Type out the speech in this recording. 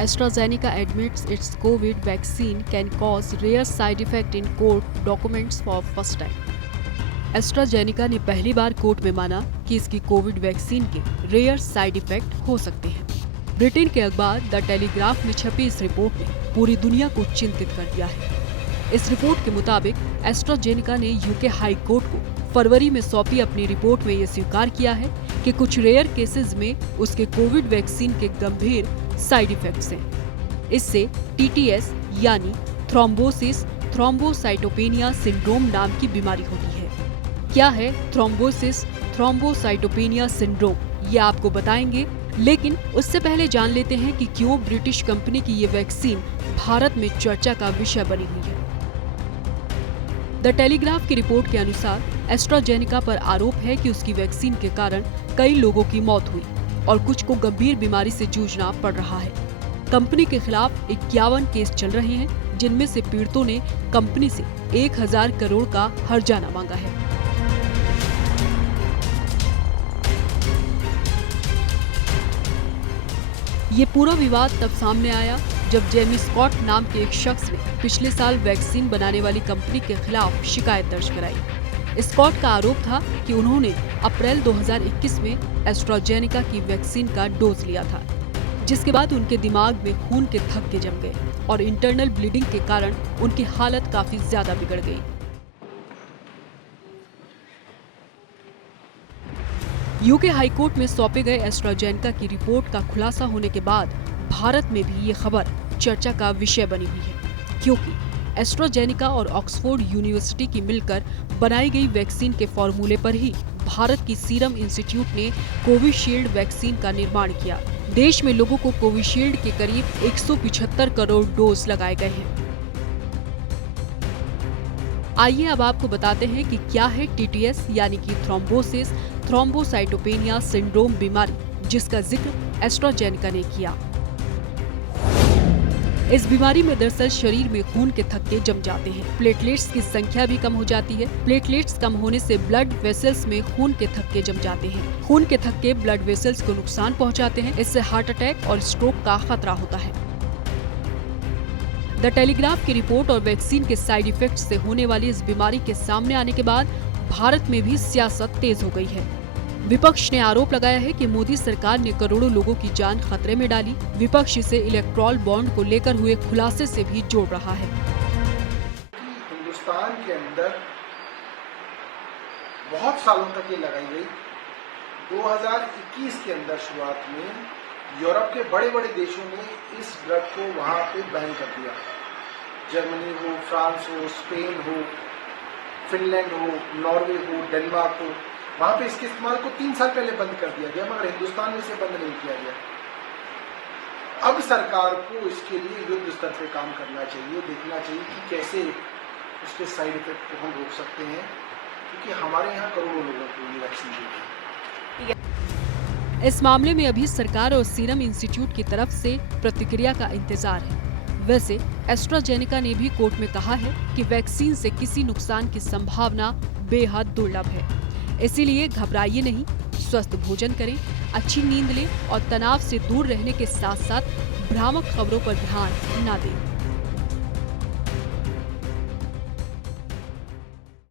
AstraZeneca admits its COVID vaccine can cause rare side effect in court documents for first time. AstraZeneca ने पहली बार court में माना कि इसकी कोविड वैक्सीन के रेयर साइड इफेक्ट हो सकते हैं। ब्रिटेन के अखबार द टेलीग्राफ में छपी इस रिपोर्ट ने पूरी दुनिया को चिंतित कर दिया है। इस रिपोर्ट के मुताबिक एस्ट्राजेनिका ने यूके हाई कोर्ट को फरवरी में सौंपी अपनी रिपोर्ट में ये स्वीकार किया है कि कुछ रेयर केसेस में उसके कोविड वैक्सीन के गंभीर साइड इफेक्ट्स हैं। इससे टीटीएस यानी थ्रोम्बोसिस थ्रोम्बोसाइटोपेनिया सिंड्रोम नाम की बीमारी होती है। क्या है थ्रोम्बोसिस थ्रोम्बोसाइटोपेनिया सिंड्रोम, ये आपको बताएंगे, लेकिन उससे पहले जान लेते हैं कि क्यों ब्रिटिश कंपनी की ये वैक्सीन भारत में चर्चा का विषय बनी हुई है। द टेलीग्राफ की रिपोर्ट के अनुसार एस्ट्राजेनिका पर आरोप है कि उसकी वैक्सीन के कारण कई लोगों की मौत हुई और कुछ को गंभीर बीमारी से जूझना पड़ रहा है। कंपनी के खिलाफ 51 केस चल रहे हैं, जिनमें से पीड़ितों ने कंपनी से 1000 करोड़ का हर्जाना मांगा है। ये पूरा विवाद तब सामने आया जब जेमी स्कॉट नाम के एक शख्स ने पिछले साल वैक्सीन बनाने वाली कंपनी के खिलाफ शिकायत दर्ज कराई। स्कॉट का आरोप था कि उन्होंने अप्रैल 2021 में एस्ट्राजेनिका की वैक्सीन का डोज लिया था, जिसके बाद उनके दिमाग में खून के थक्के जम गए और इंटरनल ब्लीडिंग के कारण उनकी हालत काफी ज्यादा बिगड़ गई। यूके हाईकोर्ट में सौंपे गए एस्ट्राजेनिका की रिपोर्ट का खुलासा होने के बाद भारत में भी ये खबर चर्चा का विषय बनी हुई है, क्योंकि एस्ट्राजेनिका और ऑक्सफोर्ड यूनिवर्सिटी की मिलकर बनाई गई वैक्सीन के फॉर्मूले पर ही भारत की सीरम इंस्टीट्यूट ने कोविशील्ड वैक्सीन का निर्माण किया। देश में लोगों को कोविशील्ड के करीब 175 करोड़ डोज लगाए गए हैं। आइए अब आपको बताते हैं कि क्या है टीटीएस यानी कि थ्रोम्बोसिस थ्रोम्बोसाइटोपेनिया सिंड्रोम बीमारी, जिसका जिक्र एस्ट्राजेनिका ने किया। इस बीमारी में दरअसल शरीर में खून के थक्के जम जाते हैं, प्लेटलेट्स की संख्या भी कम हो जाती है। प्लेटलेट्स कम होने से ब्लड वेसल्स में खून के थक्के जम जाते हैं। खून के थक्के ब्लड वेसल्स को नुकसान पहुंचाते हैं। इससे हार्ट अटैक और स्ट्रोक का खतरा होता है। द टेलीग्राफ की रिपोर्ट और वैक्सीन के साइड इफेक्ट से होने वाली इस बीमारी के सामने आने के बाद भारत में भी सियासत तेज हो गई है। विपक्ष ने आरोप लगाया है कि मोदी सरकार ने करोड़ों लोगों की जान खतरे में डाली। विपक्ष इसे इलेक्ट्रॉल बॉन्ड को लेकर हुए खुलासे से भी जोड़ रहा है। हिंदुस्तान के अंदर बहुत सालों तक ये लगाई गई। 2021 के अंदर शुरुआत में यूरोप के बड़े बड़े देशों ने इस ड्रग को वहां पे बैन कर दिया। जर्मनी हो, फ्रांस हो, स्पेन हो, फिनलैंड हो, नॉर्वे हो, डेनमार्क हो, वहां पे इसके इस्तेमाल को 3 साल पहले बंद कर दिया गया, मगर हिंदुस्तान में इसे बंद नहीं किया गया। अब सरकार को इसके लिए युद्ध स्तर पे काम करना चाहिए, देखना चाहिए कि कैसे उसके साइड इफेक्ट को हम रोक सकते हैं, क्योंकि हमारे यहाँ करोड़ों लोगों को ये वैक्सीन दी है। इस मामले में अभी सरकार और सीरम इंस्टीट्यूट की तरफ से प्रतिक्रिया का इंतजार है। वैसे एस्ट्राजेनिका ने भी कोर्ट में कहा है कि वैक्सीन से किसी नुकसान की संभावना बेहद दुर्लभ है, इसीलिए घबराइए नहीं, स्वस्थ भोजन करें, अच्छी नींद लें और तनाव से दूर रहने के साथ साथ भ्रामक खबरों पर ध्यान न दें।